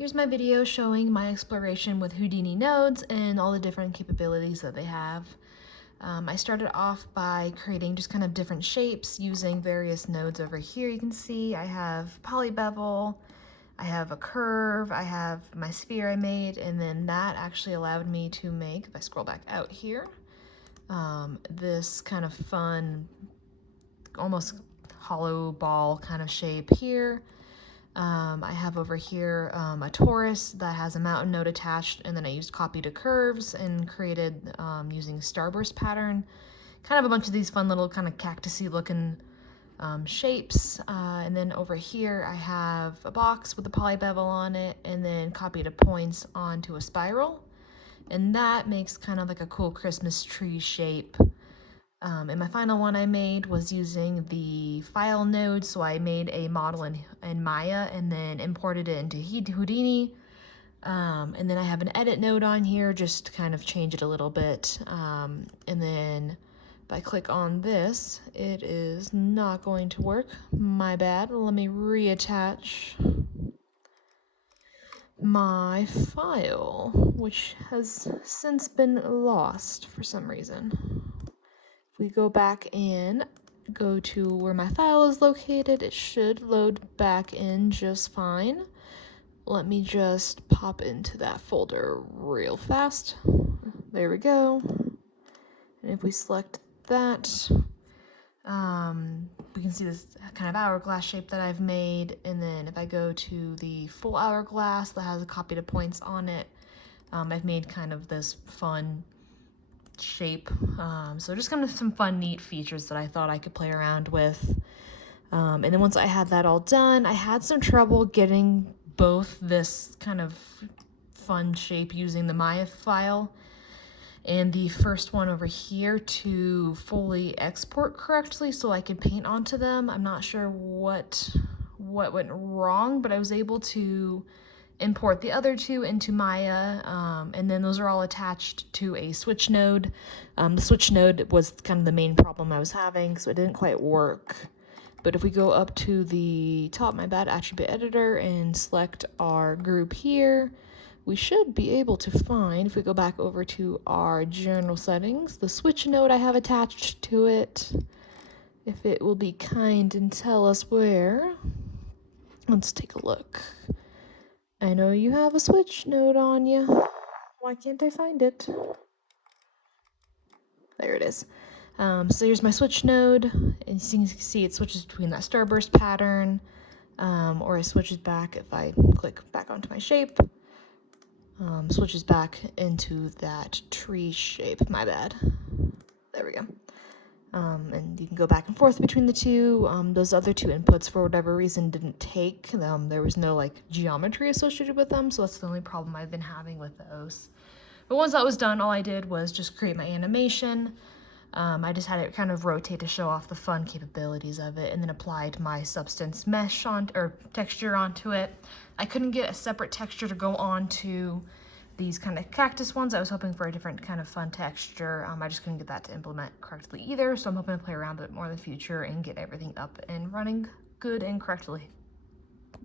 Here's my video showing my exploration with Houdini nodes and all the different capabilities that they have. I started off by creating just kind of different shapes using various nodes over here. You can see I have polybevel, I have a curve, I have my sphere I made, and then that actually allowed me to make, if I scroll back out here, this kind of fun, almost hollow ball kind of shape here. I have over here a torus that has a mountain node attached, and then I used copy to curves and created using starburst pattern, kind of a bunch of these fun little kind of cactusy looking shapes. And then over here I have a box with a polybevel on it, and then copied a points onto a spiral, and that makes kind of like a cool Christmas tree shape. And my final one I made was using the file node, so I made a model in Maya and then imported it into Houdini. And then I have an edit node on here, just to kind of change it a little bit. And then if I click on this, it is not going to work. My bad. Let me reattach my file, which has since been lost for some reason. We go back and go to where my file is located. It should load back in just fine. Let me just pop into that folder real fast. There we go. And if we select that, we can see this kind of hourglass shape that I've made. And then if I go to the full hourglass that has a copy to points on it, I've made kind of this fun shape. So just kind of some fun, neat features that I thought I could play around with. And then once I had that all done, I had some trouble getting both this kind of fun shape using the Maya file and the first one over here to fully export correctly so I could paint onto them. I'm not sure what went wrong, but I was able to import the other two into Maya, and then those are all attached to a switch node. The switch node was kind of the main problem I was having, so it didn't quite work. But if we go up to the top, my bad, attribute editor, and select our group here, we should be able to find, if we go back over to our general settings, the switch node I have attached to it. If it will be kind and tell us where. Let's take a look. I know you have a switch node on you. Why can't I find it? There it is. So here's my switch node, and you can see it switches between that starburst pattern, or it switches back if I click back onto my shape. Switches back into that tree shape. My bad. There we go. And you can go back and forth between the two. Those other two inputs, for whatever reason, didn't take. There was no like geometry associated with them, so that's the only problem I've been having with those. But once that was done, all I did was just create my animation. I just had it kind of rotate to show off the fun capabilities of it, and then applied my substance mesh or texture onto it. I couldn't get a separate texture to go onto these kind of cactus ones. I was hoping for a different kind of fun texture. I just couldn't get that to implement correctly either, so I'm hoping to play around with it more in the future and get everything up and running good and correctly.